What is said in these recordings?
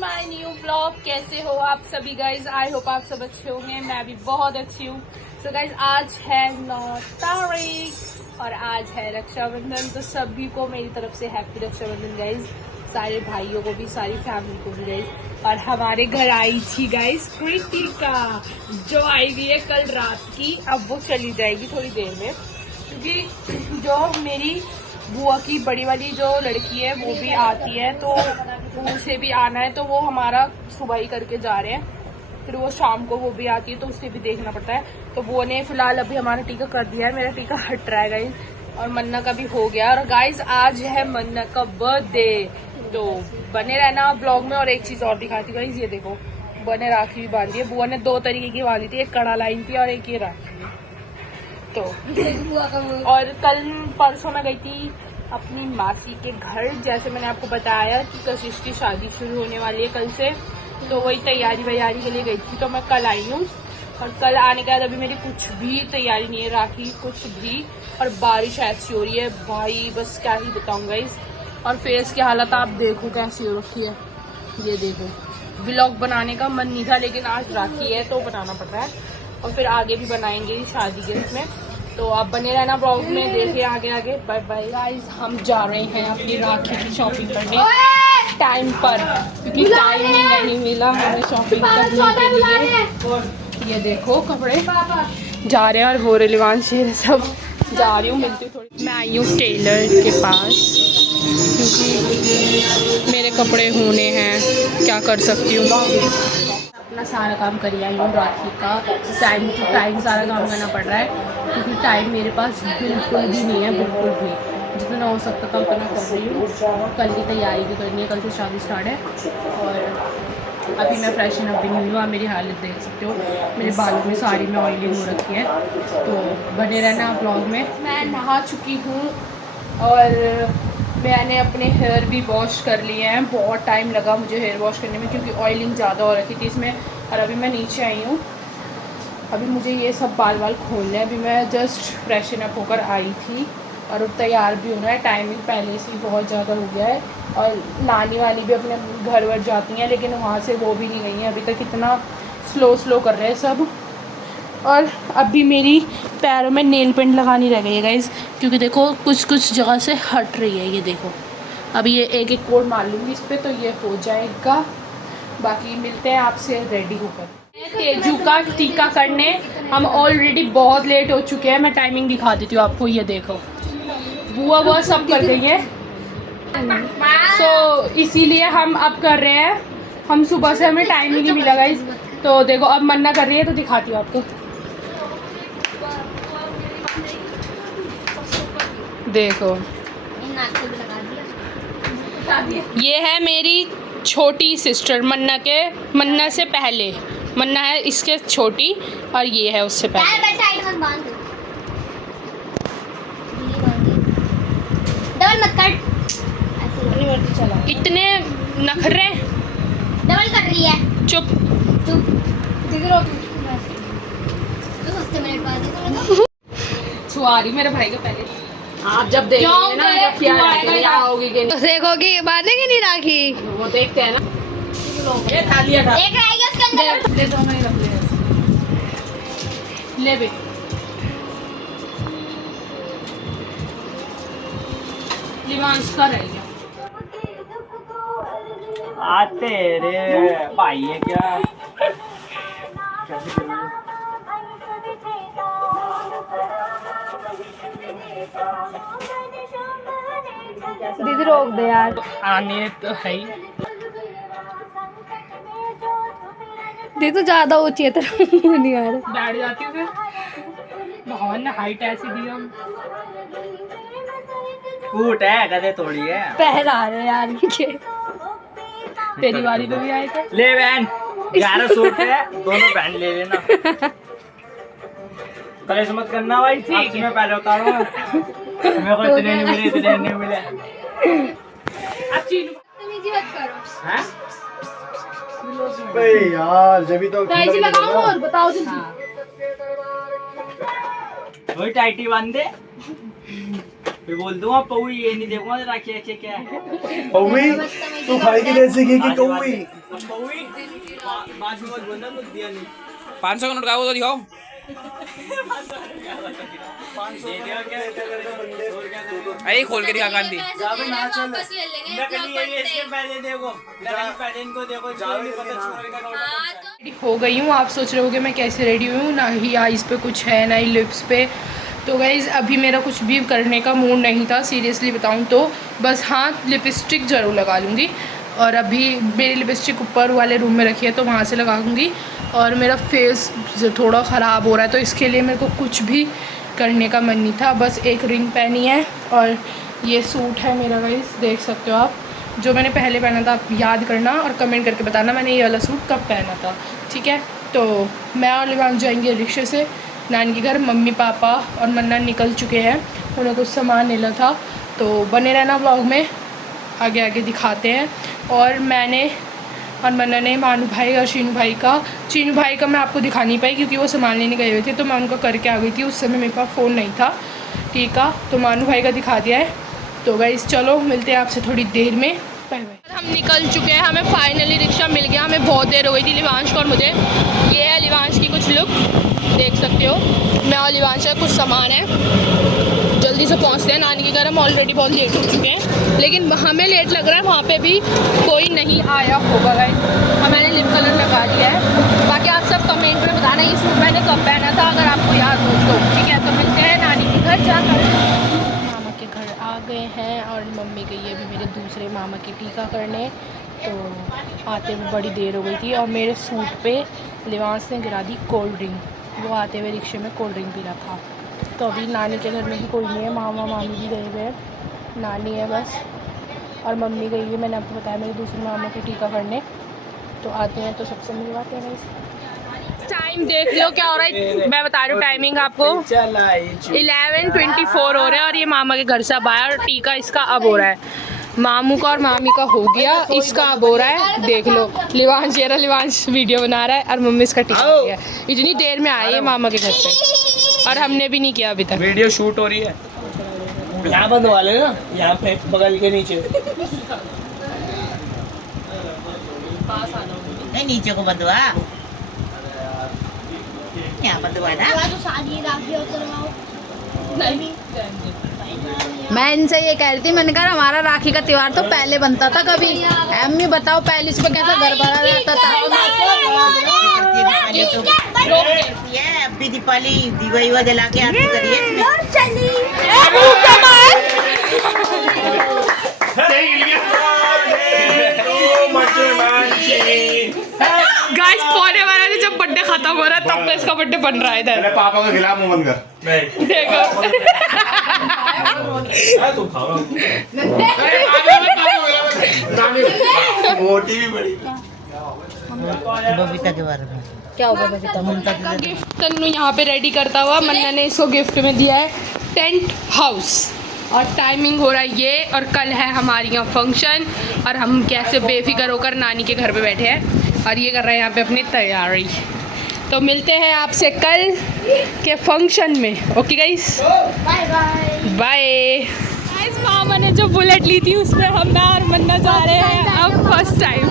My new blog. कैसे हो आप सभी गाइज? आई होप आप सब अच्छे होंगे। मैं भी बहुत अच्छी हूँ। सो गाइज आज है 9 तारीख और आज है रक्षाबंधन। तो सभी को मेरी तरफ से हैप्पी रक्षाबंधन गाइज। सारे भाइयों को भी, सारी फैमिली को भी गाइज। और हमारे घर आई थी गाइज कृतिका, जो आई हुई है कल रात की। अब वो चली जाएगी थोड़ी देर में, क्योंकि जो मेरी बुआ की बड़ी वाली जो लड़की है वो भी आती है, तो उसे भी आना है। तो वो हमारा सुबह ही करके जा रहे हैं, फिर वो शाम को वो भी आती है, तो उसे भी देखना पड़ता है। तो बुआ ने फिलहाल अभी हमारा टीका कर दिया है। मेरा टीका हट रहा है गाइज, और मन्ना का भी हो गया। और गाइज आज है मन्ना का बर्थडे, तो बने रहना ब्लॉग में। और एक चीज और दिखाती हूँ गाइज, ये देखो बुआ ने राखी भी बांधी है। बुआ ने 2 तरीके की बांधी थी, एक कड़ा लाइन थी और एक ये राखी। तो और कल परसों मैं गई थी अपनी मासी के घर, जैसे मैंने आपको बताया कि कशिश की शादी शुरू होने वाली है कल से, तो वही तैयारी वैयारी के लिए गई थी। तो मैं कल आई हूँ, और कल आने के बाद अभी मेरी कुछ भी तैयारी नहीं है, राखी कुछ भी। और बारिश ऐसी हो रही है भाई, बस क्या ही बताऊंगा इस। और फेस की हालत आप देखो कैसी हो रखी है, ये देखो। व्लॉग बनाने का मन नहीं था, लेकिन आज राखी है तो बनाना पड़ रहा है। और फिर आगे भी बनाएंगे शादी के इसमें, तो आप बने रहना ब्लॉग में, देखिए आगे आगे। बाय बाय गाइस, हम जा रहे हैं अपनी राखी की शॉपिंग करने टाइम पर, क्योंकि टाइम ही नहीं मिला हमें शॉपिंग करने के लिए। ये देखो कपड़े जा रहे हैं, और वो रिलीवांश ये सब जा रही हूँ, मिलती हूँ थोड़ी। मैं आई हूँ टेलर के पास, क्योंकि मेरे कपड़े होने हैं, क्या कर सकती हूँ। अपना सारा काम करी आई हूँ राखी का, टाइम टू टाइम सारा काम करना पड़ रहा है, क्योंकि टाइम मेरे पास बिल्कुल भी नहीं है, बिल्कुल भी। जितना हो सकता था उतना कर रही हूँ। कल की तैयारी भी करनी है, कल से शादी स्टार्ट है। और अभी मैं फ्रेशन अप भी नहीं हुई हूँ, आप मेरी हालत देख सकते हो। मेरे बालों में सारी में ऑयलिंग हो रखी है, तो बने रहना ब्लॉग में। मैं नहा चुकी हूँ और मैंने अपने हेयर भी वॉश कर लिए हैं। बहुत टाइम लगा मुझे हेयर वॉश करने में, क्योंकि ऑयलिंग ज़्यादा हो रखी थी इसमें। और अभी मैं नीचे आई हूँ, अभी मुझे ये सब बाल खोलने हैं। अभी मैं जस्ट फ्रेशन अप होकर आई थी, और तैयार भी होना है। टाइमिंग पहले से ही बहुत ज़्यादा हो गया है। और नानी वाली भी अपने घर वर जाती हैं, लेकिन वहाँ से वो भी नहीं गई हैं अभी तक। इतना स्लो कर रहे हैं सब। और अभी मेरी पैरों में नेल पेंट लगानी रह गई है गाइज, क्योंकि देखो कुछ जगह से हट रही है, ये देखो। अभी ये एक एक कोड मार लूँगी इस पर, तो ये हो जाएगा। बाकी मिलते हैं आपसे रेडी होकर तेजू का टीका करने। हम ऑलरेडी बहुत लेट हो चुके हैं। मैं टाइमिंग दिखा देती हूँ आपको, ये देखो बुआ वो सब कर गई है। सो इसीलिए हम अब कर रहे हैं। हम सुबह से हमें टाइम ही नहीं मिला गाइज। तो देखो अब मन्ना कर रही है, तो दिखाती हूँ आपको। देखो ये है मेरी छोटी सिस्टर, मन्ना से पहले। मन्ना है इसके छोटी, और ये है उससे पहले। डबल मत कर, इतने नखरे। डबल कर रही है। चुप चुप। 2 मिनट बाद छुआरी मेरे भाई का पहले। आप जब देखोगे ना जब क्या आओगी कि नहीं, देखोगे बांधेंगे नहीं राखी, वो देखते हैं ना। ये थालियां था, एक रहेगी उसके अंदर। ले दोनों ही रख ले बे। लिवांश का रह गया। आते रे भाई है क्या? कैसे कर रहे हो? दीदी रोक दे यार। आने तो है ही। दीदी तो ज्यादा ऊंची है, तेरा नहीं आ रहा। बैठ जाती हूँ फिर। भगवान ने हाइट ऐसी दी हम। फूट है गधे थोड़ी है। पैर आ रहे यार ये। तेरी बारी पे भी आए थे। ले बहन 11 सूट है, दोनों बहन ले लेना। कलेश मत करना भाई, आपसे मैं पहले बता रहा हूँ। मेरे को इतने नहीं मिले। अच्छी हैं? भाई यार जब तो लगाओ और बताओ जल्दी। वही टाइटी बांध दे। फिर बोल दूंगा पौई, ये नहीं देखूंगा राखी रखिए क्या है। कौवी तू खाएगी देसी घी की कौवी? पौई बात में मत बोलना, कुछ दिया नहीं। 500 का नोट का वो तो दिखाओ। 500 अरे खोल के दिखा गांधी। वापस ले लेंगे इसके पैसे देखो, पैसे इनको देखो, नहीं पता छोरे का नोट। रेडी हो गई हूँ। आप सोच रहे होगे मैं कैसे रेडी हुई हूँ, ना ही आईज पे कुछ है ना ही लिप्स पे। तो गाइज़ अभी मेरा कुछ भी करने का मूड नहीं था, सीरियसली बताऊँ तो। बस हाँ, लिपस्टिक ज़रूर लगा लूँगी, और अभी मेरी लिपस्टिक ऊपर वाले रूम में रखी है तो वहाँ से लगाऊंगी। और मेरा फेस थोड़ा ख़राब हो रहा है तो इसके लिए मेरे को कुछ भी करने का मन नहीं था। बस एक रिंग पहनी है और ये सूट है मेरा गाइस, देख सकते हो आप। जो मैंने पहले पहना था आप याद करना और कमेंट करके बताना मैंने ये वाला सूट कब पहना था, ठीक है। तो मैं और लिवान जाएंगे रिक्शे से नानी के घर। मम्मी पापा और मन्ना निकल चुके हैं, उन्हें कुछ सामान लेना था। तो बने रहना व्लॉग में, आगे आगे दिखाते हैं। और मैंने और मन्ना ने मानू भाई और चीनू भाई का मैं आपको दिखा नहीं पाई क्योंकि वो सामान लेने गए हुए थे, तो मैं उनका करके आ गई थी। उस समय मेरे पास फ़ोन नहीं था, ठीक है। तो मानू भाई का दिखा दिया है। तो गाइस चलो मिलते हैं आपसे थोड़ी देर में, बाय बाय। हम निकल चुके हैं, हमें फाइनली रिक्शा मिल गया। हमें बहुत देर हो गई थी लिवांश को और मुझे। ये है लिवांश की कुछ लुक, देख सकते हो। मैं और लिवांश का कुछ सामान है, जल्दी से पहुंचते हैं नानी के घर। हम ऑलरेडी बहुत लेट हो चुके हैं, लेकिन हमें लेट लग रहा है, वहाँ पे भी कोई नहीं आया होगा गाइस। मैंने लिप कलर लगा दिया है। बाकी आप सब कमेंट में बताना ये सूट मैंने कब पहना था, अगर आपको याद हो तो, ठीक है। तो मिलते हैं नानी के घर जाकर। मामा के घर आ गए हैं और मम्मी गई है अभी मेरे दूसरे मामा की टीका करने। तो आते हुए बड़ी देर हो गई थी और मेरे सूट पे लिवांस ने गिरा दी कोल्ड ड्रिंक। वो आते हुए रिक्शे में कोल्ड ड्रिंक पी रहा था। तो अभी नानी के घर में भी कोई नहीं है, मामा मामी भी गए हुए हैं, नानी है बस और मम्मी गई है। मैंने आपको बताया मेरे दूसरे मामा की टीका करने। तो आते हैं तो सबसे मिलवाते हैं। टाइम देख लो क्या हो रहा है, मैं बता रही हूँ टाइमिंग आपको। 11:24 हो रहा है और ये मामा के घर से अब आया और टीका इसका अब हो रहा है। मामू का और मामी का हो गया, इसका अब हो रहा है। देख लो लिवांश, ये लिवांश वीडियो बना रहा है और मम्मी इसका टीका हो गया। इतनी देर में आए मामा के घर से और हमने भी नहीं किया अभी तक। वीडियो शूट हो रही है। यहाँ बंधवा लेना, यहाँ पे बगल के नीचे। नहीं नीचे को बंधवा, यहाँ बंधवा ना। मैं इनसे ये कह रही थी, मैंने कहा हमारा राखी का त्योहार तो पहले बनता था कभी। अम्मी बताओ पहले इस पे कैसा घर भरा रहता था। अब भी दीपावली दीवा वीवा जला के आरती करिए। गाइस पौने वाला ने जब बर्थडे खत्म हो रहा है तब तो इसका बर्थडे बन रहा है इधर। पापा के खिलाफ मुंह बंद कर। देखो मोटी भी बड़ी। बबीता के बारे में क्या होगा बबीता? ममता का गिफ्ट तन्नू यहाँ पे रेडी करता हुआ। मन्ना ने इसको गिफ्ट में दिया है टेंट हाउस और टाइमिंग हो रहा है ये। और कल है हमारे यहाँ फंक्शन और हम कैसे बेफिक्र होकर नानी के घर पे बैठे हैं और ये कर रहे हैं यहाँ पे अपनी तैयारी। तो मिलते हैं आपसे कल के फंक्शन में। Okay guys, bye bye bye. Guys मामा ने जो बुलेट ली थी उसमें हम ना और मन्ना जा रहे हैं अब फर्स्ट टाइम।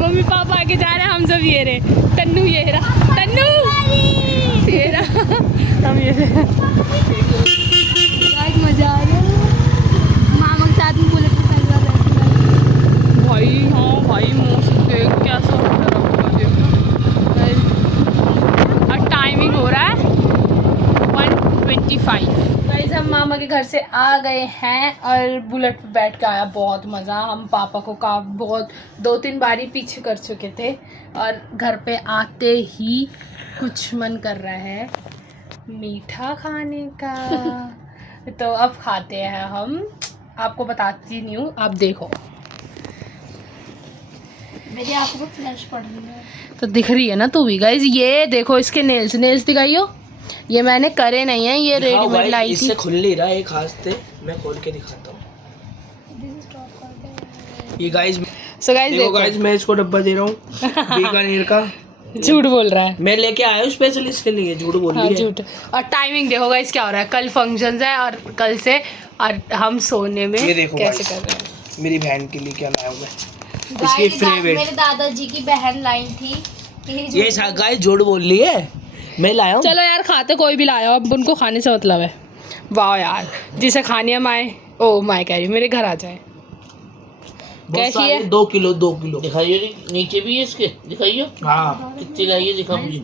मम्मी पापा आगे जा रहे हैं, हम सब ये रहे। तन्नू ये रहा, तन्नू ये रहा, हम ये रहे। मजा आ रहा है मामा के साथ में बुलेट पे पहली बार बैठी। भाई हाँ भाई, मौसम देख कैसा हो रहा है। और टाइमिंग हो रहा है 1:25। गाइस हम मामा के घर से आ गए हैं और बुलेट पे बैठ के आया बहुत मज़ा। हम पापा को बहुत 2-3 बारी पीछे कर चुके थे और घर पे आते ही कुछ मन कर रहा है मीठा खाने का। तो अब खाते हैं हम, आपको बताती नहीं हूँ, आप देखो। मेरी आंखों में फ्लैश पड़ रही है तो दिख रही है ना तू भी। गाइस ये देखो इसके नेल्स दिखाइयो, ये मैंने करे नहीं है, ये रेडीमेड लाई थी। इससे खुल नहीं रहा, एक हाथ से मैं खोल के दिखाता हूँ। ये गाइस, सो गाइस देखो गाइस मैं इसको डब्बा दे रहा हूँ बीकानेर का। झूठ बोल रहा है। मैं लेके आया हूँ स्पेशल इसके लिए, झूठ बोल हाँ रही है। झूठ। और टाइमिंग देखो गाइस क्या हो रहा है, कल फंक्शंस है और कल से और हम सोने में ये देखो कैसे guys, कर रहे हैं। मेरी बहन के लिए क्या लाया हूँ मैं, गाइस, इसकी फेवरेट। मेरे दादाजी की बहन लाई थी। ये गाइस झूठ बोल रही है, मैं लाया हूँ। चलो यार खाते कोई भी लाया हो, अब उनको खाने से मतलब है। वाह यार, जिसे खानी है माए, ओ माए कह रही मेरे घर आ जाए। कैसी है? 2 किलो दिखाइए, नीचे भी है इसके, दिखाइए हाँ। कितनी लाइए, दिखा मुझे।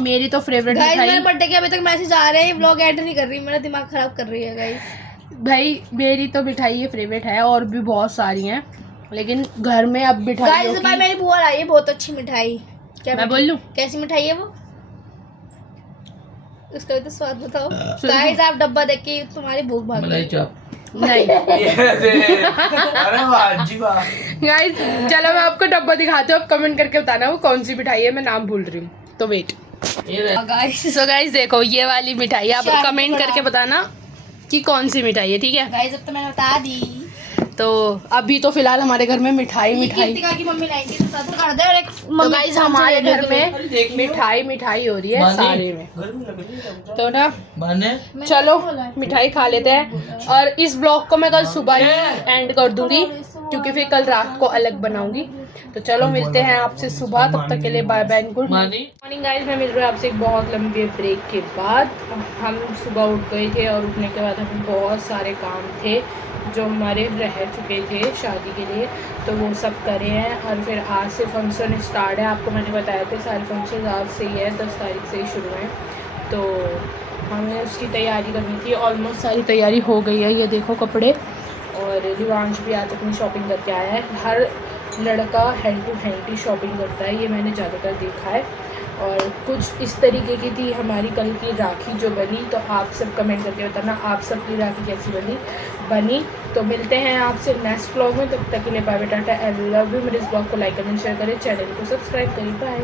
मेरी तो फेवरेट गाइस, मेरे मिठाई बर्थडे के अभी तक मैसेज आ रहे हैं, व्लॉग एड नहीं कर रही, मेरा दिमाग खराब कर रही है गाइस। भाई, मेरी तो मिठाई ये फेवरेट है और भी बहुत सारी हैं, लेकिन घर में अब मिठाई गाइस, इस बार मेरी बुआ लाई है बहुत अच्छी मिठाई। क्या मैं बोल लूं? कैसी मिठाई है वो? उसका भी तो स्वाद बताओ गाइस। आप डब्बा देख के तुम्हारी भूख भाग मलाई गई। चाप। नहीं अरे वाह जी वाह। गाइस, चलो मैं आपको डब्बा दिखाती हूँ, आप कमेंट करके बताना वो कौन सी मिठाई है, मैं नाम भूल रही हूँ तो वेट। ये रहे। सो गाइस देखो ये वाली मिठाई, आप कमेंट करके बताना कि कौन सी मिठाई है, ठीक है? गाइस, अब तो मैंने बता दी। तो अभी तो फिलहाल हमारे घर में मिठाई कीर्तिका की मम्मी लाई थी, तो दादू कर दे। और एक तो मम्मी गाइस हमारे घर में मिठाई हो रही है मानी। सारे में, तो ना माने चलो मिठाई खा लेते हैं। और इस ब्लॉग को मैं कल सुबह ही एंड कर दूंगी क्योंकि फिर कल रात को अलग बनाऊंगी। तो चलो मिलते हैं आपसे सुबह, तब तक के लिए bye bye, good morning guys. मैं मिल रही हूँ आपसे एक बहुत लंबे ब्रेक के बाद। हम सुबह उठ गए थे और उठने के बाद हमें बहुत सारे काम थे जो हमारे रह चुके थे शादी के लिए, तो वो सब करे हैं। और फिर आज से फंक्शन स्टार्ट है, आपको मैंने बताया था सारे फंक्शन आज से ही है, 10 तारीख से ही शुरू है। तो हमें उसकी तैयारी करनी थी, ऑलमोस्ट सारी तैयारी हो गई है। ये देखो कपड़े, और दिवांश भी आज अपनी शॉपिंग करके आया है। हर लड़का हैंड टू हैंड ही शॉपिंग करता है, ये मैंने ज़्यादातर देखा है। और कुछ इस तरीके की थी हमारी कल की राखी जो बनी, तो आप सब कमेंट करके बताना आप सबकी राखी कैसी बनी। तो मिलते हैं आपसे नेक्स्ट व्लॉग में, तब तक के लिए bye bye, tata, I love you. मेरे इस ब्लॉग को लाइक करें, शेयर करें, चैनल को सब्सक्राइब करें, बाय।